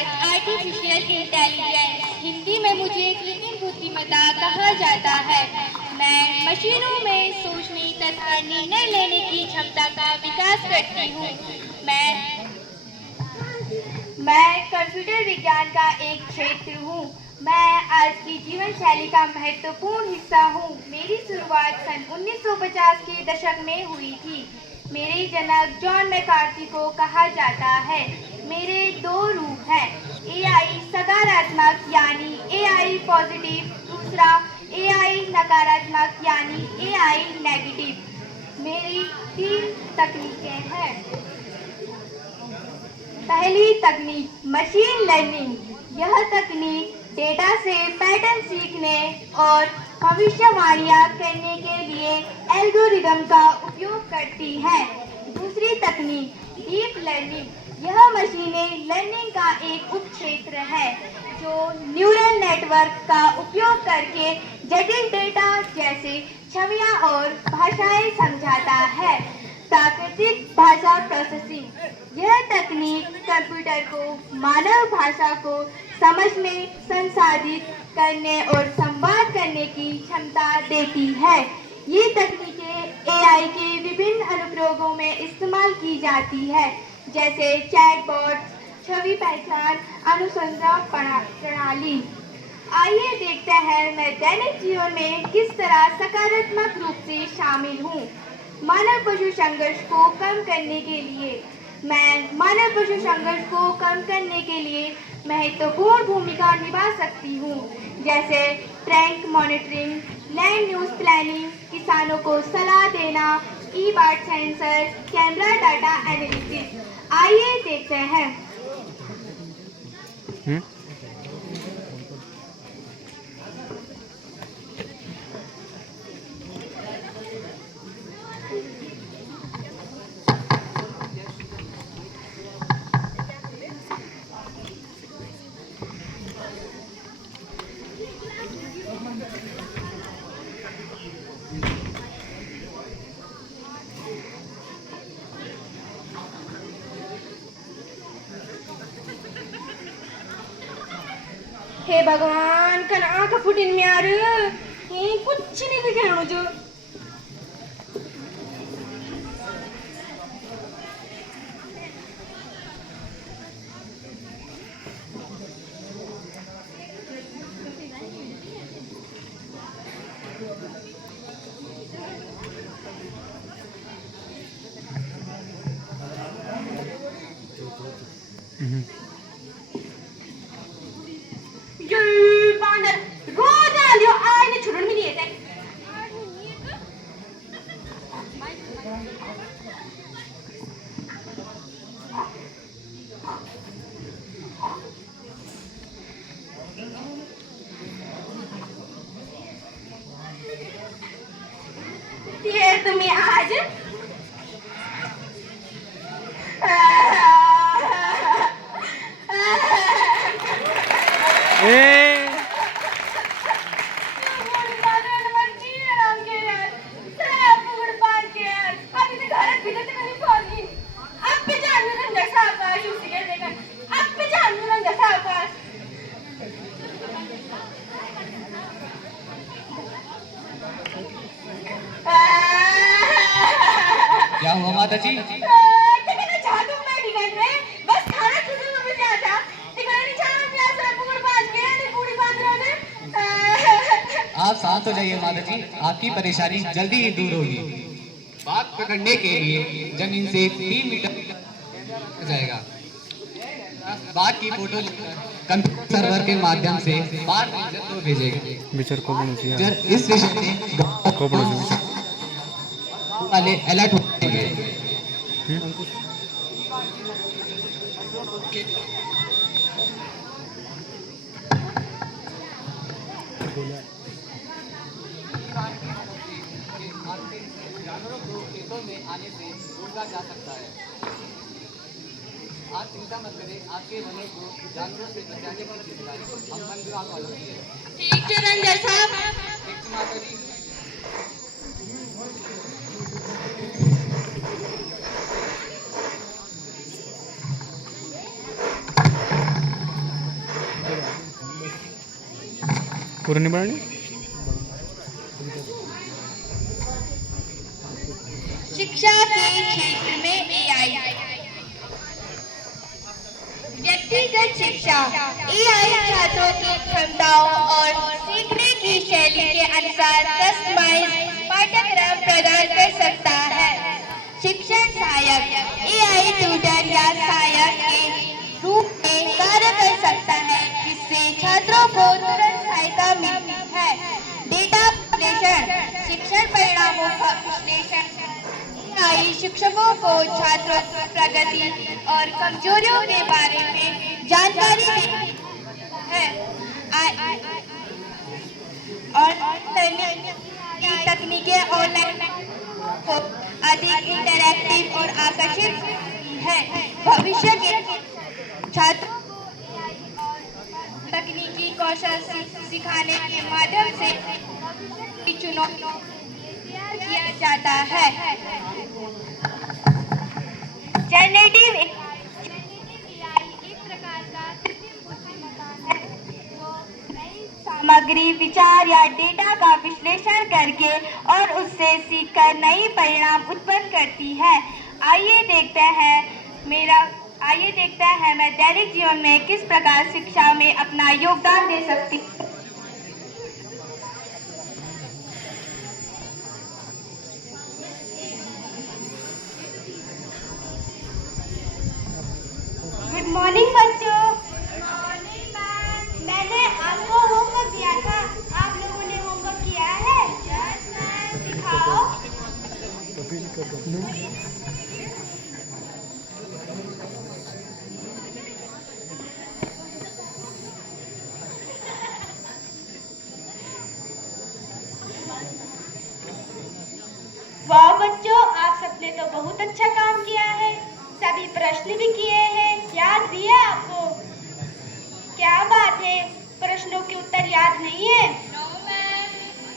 Artificial intelligence, Hindi में मुझे कृत्रिम बुद्धिमत्ता कहा जाता है। मैं मशीनों में सोचने तथा निर्णय लेने की क्षमता का विकास करती हूँ। मैं कंप्यूटर विज्ञान का एक क्षेत्र हूँ। मैं आज की जीवन शैली का महत्वपूर्ण हिस्सा हूँ। मेरी शुरुआत सन 1950 के दशक में हुई थी। मेरे जनक जॉन मैकार्थी को कहा जाता है। मेरे दो रूप हैं, एआई सकारात्मक यानी एआई पॉजिटिव, दूसरा एआई नकारात्मक यानी एआई नेगेटिव। मेरी 3 तकनीकें हैं। पहली तकनीक मशीन लर्निंग। यह तकनीक डेटा से पैटर्न सीखने और भविष्यवाणियां करने के लिए एल्गोरिदम का उपयोग करती है। दूसरी तकनीक डीप लर्निंग। यह मशीनी लर्निंग का एक उपक्षेत्र है जो न्यूरल नेटवर्क का उपयोग करके जटिल डेटा जैसे छवियां और भाषाएं समझाता है। प्राकृतिक भाषा प्रोसेसिंग। यह तकनीक कंप्यूटर को मानव भाषा को समझने, संसाधित करने और संवाद करने की क्षमता देती है। ये तकनीकें एआई के विभिन्न अनुप्रयोगों में इस्तेमाल की जाती है, जैसे चैटबॉट, छवि पहचान, अनुसंधान प्रणाली। आइए देखते हैं मैं दैनिक जीवन में किस तरह सकारात्मक रूप से शामिल हूँ। मानव पशु संघर्ष को कम करने के लिए महत्वपूर्ण भूमिका निभा सकती हूँ, जैसे track monitoring, land use planning, किसानों को सलाह देना, ई बार्ट सेंसर, कैमरा डाटा एनालिसिस। आइए देखते हैं। हे भगवान, कन आँख फुटिन म्यार, यहीं कुछ नहीं दिखेणु जो। तुम्हें आज क्या हुआ माता जी? आप शांत हो जाइए माता जी, आपकी परेशानी जल्दी ही दूर होगी। बात पकड़ने के लिए जमीन से 3 मीटर जाएगा। बात की फोटो कंप्यूटर सर्वर के माध्यम से बात को भेजेगा। इस विषय में वाले अलर्ट होंगे। जानवरों को खेतों में आने से रोका जा सकता है। आप चिंता मत करें, आपके वनों को जानवरों से बचाने की जिम्मेदारी हम वन विभाग वालों की है। ठीक है रंजन साहब। माता जी। पूरा नहीं बढ़नी। शिक्षा के क्षेत्र में एआई। व्यक्तिगत शिक्षा एआई छात्रों की क्षमताओं और सीखने की शैली के अनुसार कस्टमाइज पाठ्यक्रम प्रदान कर सकता है। शिक्षण सहायक एआई ट्यूटर या सहायक के रूप में कार्य कर सकता है, जिससे छात्रों को तुरंत सहायता मिलती है। डेटा विश्लेषण शिक्षण परिणामों का विश्लेषण एआई शिक्षकों को छात्रों की प्रगति और कमजोरियों के बारे में जानकारी देती है और तकनीकें ऑनलाइन को अधिक इंटरैक्टिव और आकर्षित करती है। भविष्य के छात्रों को एआई और तकनीकी कौशल सिखाने के माध्यम से की चुनौतियों तैयार किया जाता है। जनरेटिव एआई एक प्रकार का कृत्रिम बुद्धिमत्ता है जो नई सामग्री, विचार या डेटा का विश्लेषण करके और उससे सीखकर नई परिणाम उत्पन्न करती है। आइए देखते हैं मैं दैनिक जीवन में किस प्रकार शिक्षा में अपना योगदान दे सकती हूँ। गुड मॉर्निंग बच्चों। Morning ma'am. मैंने आपको होमवर्क दिया था, आप लोगों ने होमवर्क किया है? Yes ma'am. दिखाओ। वाह बच्चों, आप सबने तो बहुत अच्छा काम किया है। सभी प्रश्न भी किए हैं, याद भी है आपको? क्या बात है, प्रश्नों के उत्तर याद नहीं है? No ma'am.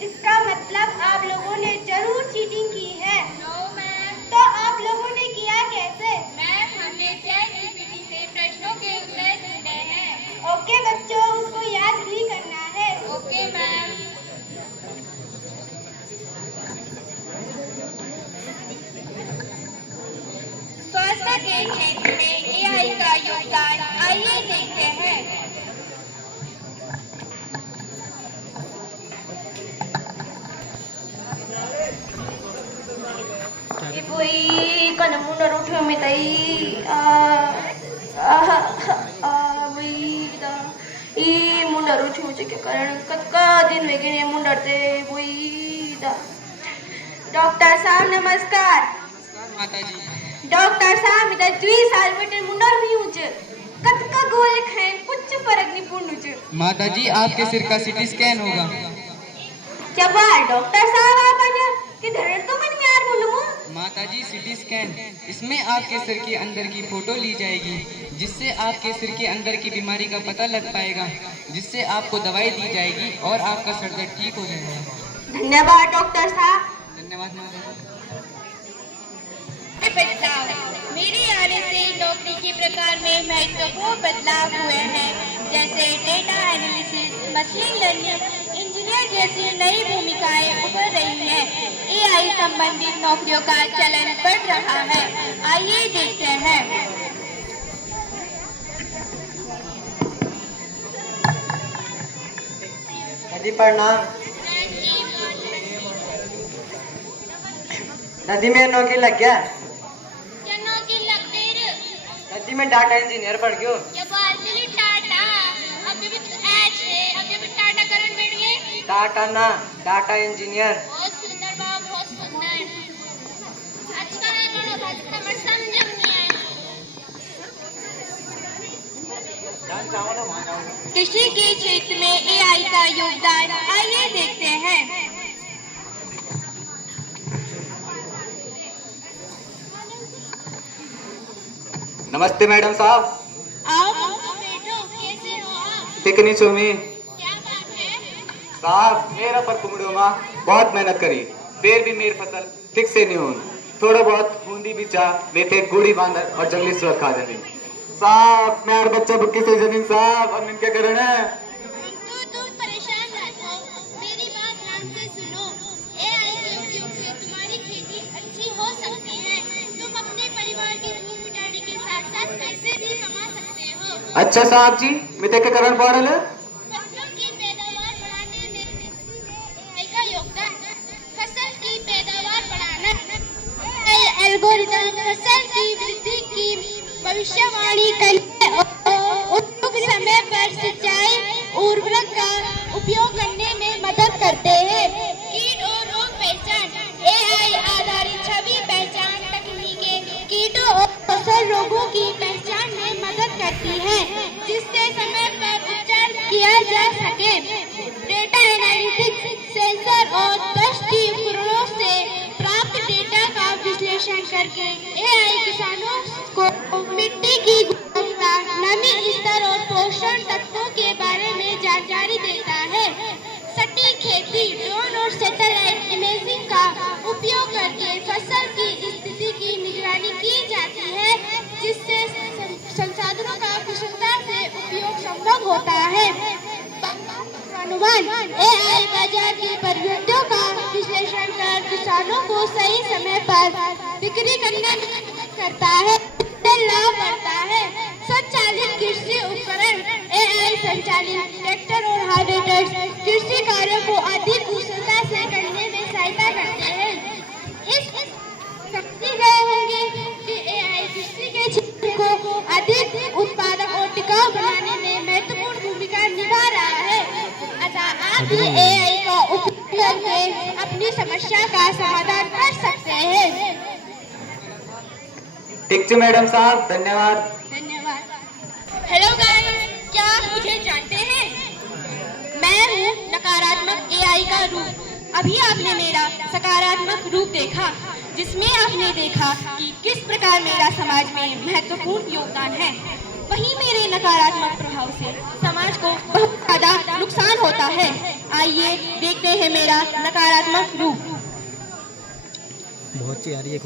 इसका मतलब आप लोगों ने जरूर चीटिंग की है। No ma'am. तो आप लोगों ने किया कैसे? मैम, हमने ChatGPT से प्रश्नों के उत्तर ढूंढे हैं। ओके बच्चों, उसको याद भी करना है। Okay ma'am. स्वास्थ्य के क्षेत्र में एआई का योगदान आइए देखते हैं। Ibu kan namun naruh kami tay मुंडर उठे के कारण कतका दिन में गिने मुंडर ते डॉक्टर साहब नमस्कार। माताजी। डॉक्टर साहब इधर 2 साल बेटे मुंडर भी ऊंचे कतका गोल खाए कुछ फर्क नहीं पुंडुचे। माताजी, आपके सिर का सीटी स्कैन होगा। क्या बात डॉक्टर साहब आप आने किधर तो मन में यार मुंडू। माताजी, सीटी स्कैन, इसमें आपके सिर के अंदर की फोटो ली जाएगी, जिससे आपके सिर के अंदर की बीमारी का पता लग पाएगा, जिससे आपको दवाई दी जाएगी और आपका सर दर्द ठीक हो जाएगा। धन्यवाद डॉक्टर साहब। धन्यवाद माताजी। बदलाव मेरे आने से नौकरी के प्रकार में महत्वपूर्ण बदलाव हुए हैं, जैसे data analysis, machine learning, engineer जैसी नई भूमिकाएं उभर रही हैं। एआई संबंधित नौकरियों का चलन बढ़ रहा है। आइए देखते हैं। नदी प्रणाम। नदी में नौकरी लग गया? नदी में डाटा इंजीनियर पढ़ गयो। टाटा ना, डाटा इंजीनियर। कृषि के क्षेत्र में एआई का योगदान आइए देखते हैं। नमस्ते मैडम साहब। आओ बैठो, कैसे हो आप? टिकनी चुमी क्या बात है? साहब, मेरा पर कुमड़ो माँ बहुत मेहनत करी, फिर भी मेरी फसल ठीक से नहीं हुई। थोड़ा बहुत बूंदी भी चाह लेते गुड़ी बांधर और जंगली सुअर खा देनी। साहब, मेरा बच्चा बुक्की से जमीन साहब, अब क्या करना है? तू परेशान मत हो, अच्छा साहब जी, मैं देख के करण पा रहा फसलों की पैदावार बढ़ाने में एआई का योगदान। फसल की पैदावार बढ़ाना। एआई एल्गोरिदम फसल की वृद्धि की भविष्यवाणी करने और उपयुक्त समय पर सिंचाई उर्वरक का उपयोग करने में मदद करते हैं। कीट और रोग पहचान। एआई आधारित छवि पहचान तकनीकें कीटों और फसल रोगों की पहचान में मदद करती है, जिससे समय पर उपचार किया जा सके। डेटा एनालिटिक्स सेंसर और दृष्टि उपकरणों से प्राप्त डेटा का विश्लेषण करके एआई किसानों को मिट्टी की गुणवत्ता, नमी स्तर और पोषण तत्वों के बारे में जानकारी देता है। सटीक खेती। ड्रोन और सैटेलाइट इमेजिंग का उपयोग करके फसल की स्थिति की निगरानी की जाती है, जिससे संसाधनों का कुशलता से उपयोग संभव होता है। अनुमान। एआई बाजार की परिस्थितियों का विश्लेषण कर किसानों को सही समय पर बिक्री करने में मदद करता है, लाभ बढ़ता है। स्वचालित कृषि उपकरण। एआई संचालित ट्रैक्टर और हार्वेस्टर कृषि कार्यों को अधिक कुशलता से करने में सहायता करते हैं। इस समझ गए होंगे कि एआई कृषि के क्षेत्र को अधिक उत्पादक और टिकाऊ बनाने में महत्वपूर्ण भूमिका निभा रहा है। अतः आप भी एआई का उपयोग करके अपनी समस्या का समाधान कर सकते हैं। ठीक है मैडम साहब, धन्यवाद। धन्यवाद। हेलो गाइस, क्या आप मुझे जानते हैं? मैं हूँ नकारात्मक एआई का रूप। अभी आपने मेरा सकारात्मक रूप देखा, जिसमें आपने देखा कि किस प्रकार मेरा समाज में महत्वपूर्ण योगदान है। वहीं मेरे नकारात्मक प्रभाव से समाज को बहुत ज्यादा नुकसान होता है। आइए देखते हैं मेरा नकारात्मक रूप। बहुत सी आ रही है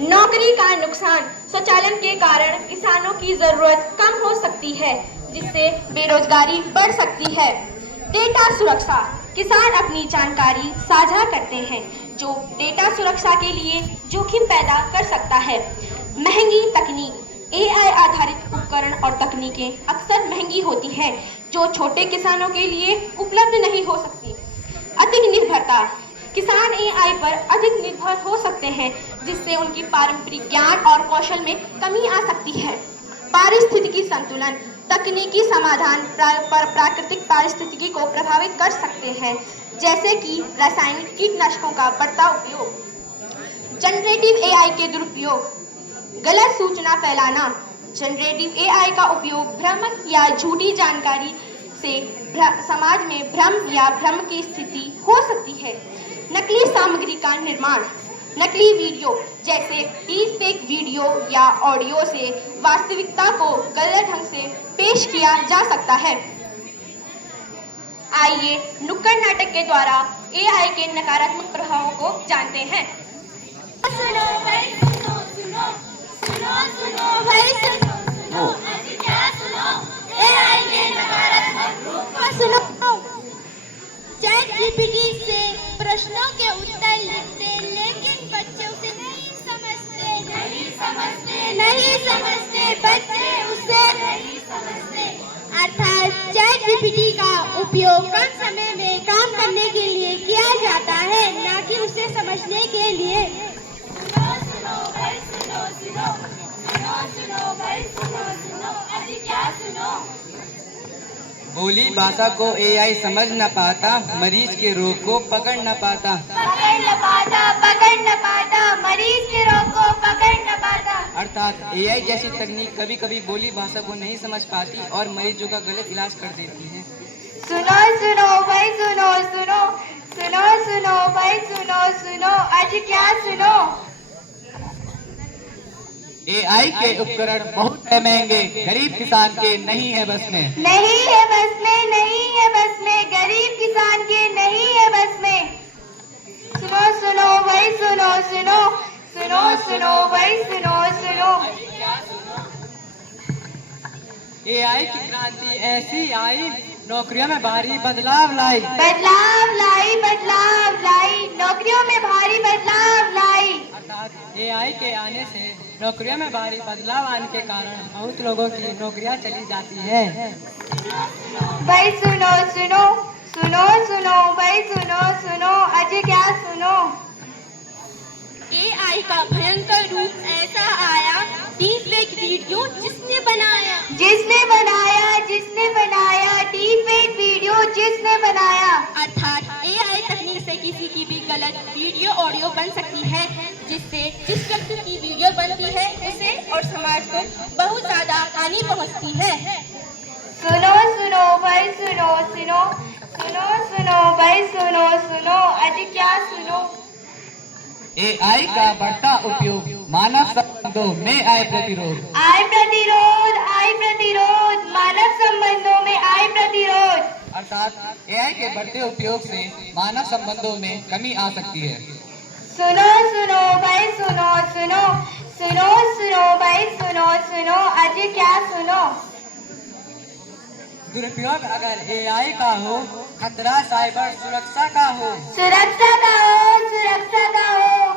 नौकरी का नुकसान। स्वचालन के कारण किसानों की जरूरत कम हो सकती है, जिससे बेरोजगारी बढ़ सकती है। डेटा सुरक्षा। किसान अपनी जानकारी साझा करते हैं, जो डेटा सुरक्षा के लिए जोखिम पैदा कर सकता है। महंगी तकनीक। एआई आधारित उपकरण और तकनीकें अक्सर महंगी होती हैं, जो छोटे किसानों के लिए उपलब्ध नहीं हो सकती। अधिक निर्भरता। किसान एआई पर अधिक निर्भर हो सकते हैं, जिससे उनकी पारंपरिक ज्ञान और कौशल में कमी आ सकती है। पारिस्थितिकी संतुलन। तकनीकी समाधान प्राकृतिक पारिस्थितिकी को प्रभावित कर सकते हैं, जैसे कि रासायनिक कीटनाशकों का बढ़ता उपयोग। जनरेटिव एआई के दुरुपयोग। गलत सूचना फैलाना। जनरेटिव एआई का उपयोग भ्रामक या झूठी जानकारी से समाज में भ्रम या भ्रम की स्थिति हो सकती है। नकली सामग्री का निर्माण। नकली वीडियो जैसे डीपफेक वीडियो या ऑडियो से वास्तविकता को गलत ढंग से पेश किया जा सकता है। आइए नुक्कड़ नाटक के द्वारा एआई के नकारात्मक प्रभावों को जानते हैं। सुनो भाई सुनो, सुनो, सुनो, सुनो भाई सुनो, सुनो, आज क्या सुनो, एआई के नकारात्मक रूप को सुनो। चैट जीपीटी से प्रश्नों के उत्तर लिखते, लेकिन बच्चे उसे नहीं समझते, बच्चे उसे नहीं समझते। अर्थात चैट जीपीटी का उपयोग कम समय में काम करने के लिए किया जाता है, न कि उसे समझने के लिए। सुनो सुनो भाई सुनो, सुनो, सुनो, सुनो भाई सुनो, सुनो, अभी क्या सुनो। बोली भाषा को एआई समझ न पाता, मरीज के रोग को पकड़ न पाता। पकड़ न पाता, मरीज के रोग को पकड़ न पाता। अर्थात एआई जैसी तकनीक कभी कभी बोली भाषा को नहीं समझ पाती और मरीजों का गलत इलाज कर देती है। सुनो सुनो भाई सुनो, सुनो, सुनो, सुनो भाई सुनो, सुनो, आज क्या सुनो। एआई के उपकरण बहुत है महंगे, गरीब किसान के नहीं है बस में। नहीं है बस में, नहीं है बस में, गरीब किसान के नहीं है बस में। सुनो सुनो भाई सुनो, सुनो, सुनो, सुनो भाई सुनो, सुनो। एआई की क्रांति ऐसी आई, नौकरियों में भारी बदलाव लाई। बदलाव लाई, नौकरियों में भारी बदलाव एआई के आने से नौकरियों में भारी बदलाव आने के कारण बहुत लोगों की नौकरियां चली जाती है। भाई सुनो सुनो सुनो सुनो भाई सुनो सुनो अजय क्या सुनो। एआई का भयंकर रूप ऐसा आया, डीपफेक वीडियो जिसने बनाया डीपफेक वीडियो जिसने बनाया। अर्थात एआई तकनीक से किसी की भी गलत वीडियो ऑडियो बन सकती है, जिससे जिस व्यक्ति की वीडियो बनती है उसे और समाज को बहुत ज्यादा हानि पहुंचती है। सुनो सुनो भाई सुनो सुनो सुनो सुनो भाई सुनो सुनो अजय क्या सुनो। एआई का बढ़ता उपयोग मानव संबंधों में आए प्रतिरोध मानव संबंधों में आए प्रतिरोध। अर्थात एआई के बढ़ते उपयोग से मानव संबंधों में कमी आ सकती है। सुनो सुनो भाई सुनो सुनो सुनो सुनो भाई सुनो सुनो अजय क्या सुनो। दुरुपयोग अगर एआई का हो, खतरा साइबर सुरक्षा का हो।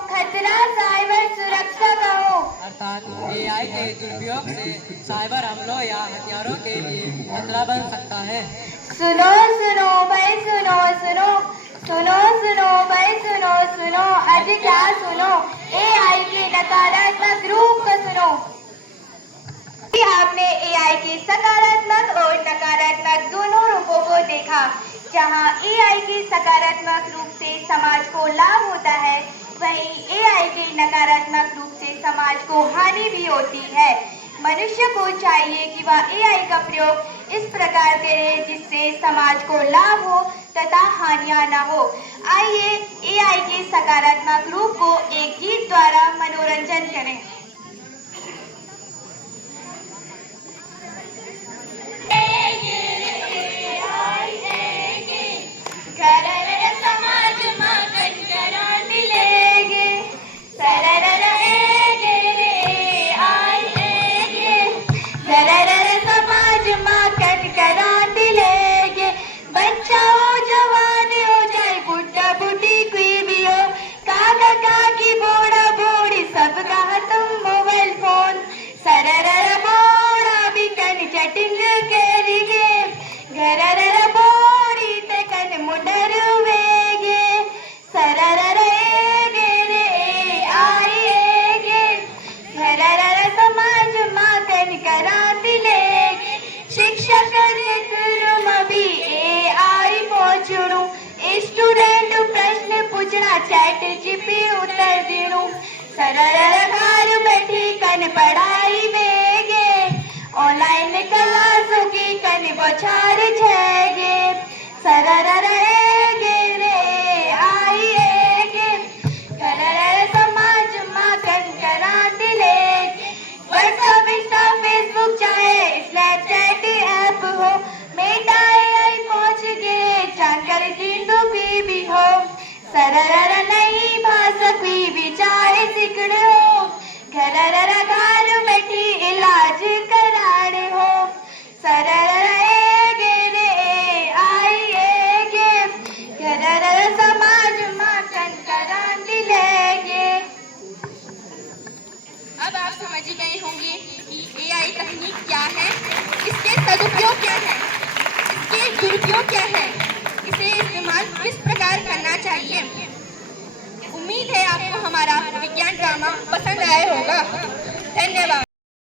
खतरा साइबर सुरक्षा का हो। अर्थात एआई के दुरुपयोग से साइबर हमलों या हथियारों के लिए खतरा बन सकता है। सुनो सुनो भाई सुनो सुनो सुनो सुनो भाई सुनो सुनो अजय क्या सुनो। एआई के नकारात्मक रूप को सुनो। आपने एआई के सकारात्मक और नकारात्मक दोनों रूपों को देखा। जहां एआई के सकारात्मक रूप से समाज को लाभ होता है, वहीं एआई के नकारात्मक रूप से समाज को हानि भी होती है। मनुष्य को चाहिए कि वह एआई का प्रयोग इस प्रकार करे जिससे समाज को लाभ हो तथा हानियां न हो। आइए एआई के सकारात्मक रूप को एक गीत द्वारा मनोरंजन करें। चैट जीपी उत्तर दीणु सरल घर बैठी कन पढ़ाई बेगे ऑनलाइन क्लासों की कन बौछार छेगे सरल रहेगे रे आइएगे सरल समाज मां कन करा दिले। व्हाट्सएप इंस्टा फेसबुक चाहे स्नैपचैट ऐप हो, मेटा एआई पहुंच गए जानकर जिंदगी भी हो। सरर नहीं भाषा कोई विचार सिकड़ हो, घर बैठी इलाज करार हो। सरर रहेगे रे आइएगे घर समाज माखन करा दिलेगे। अब आप समझ गए होंगे कि एआई तकनीक क्या है, इसके सदुपयोग क्या है, इसके दुरुपयोग क्या है, इसे इस्तेमाल किस प्रकार करना चाहिए। उम्मीद है आपको हमारा विज्ञान ड्रामा पसंद आया होगा। धन्यवाद।